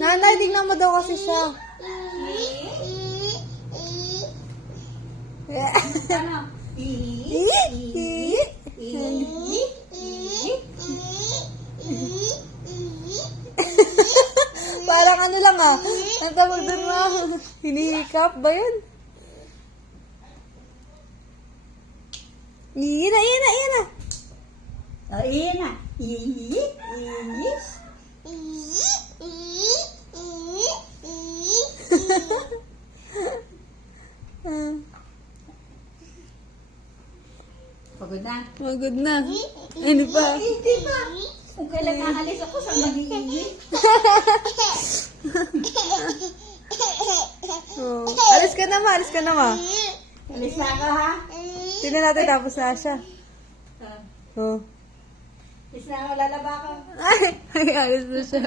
Nanay, tignan mo daw kasi siya. Parang ano lang ah. Ang tawag doon mo. Hinihikap ba yun? Iyan na, iyan na, iyan na. Oh, iyan na. Pagod na. Pagod na. Hindi pa. Hindi pa. Kung kailan naalis ako sa magiging. Oh. Alis ka na ma, alis ka na ma. Alis na ako ha. Tignan natin tapos na siya. Oh. Alis na ako, lalaba ako. Ay, alis na siya.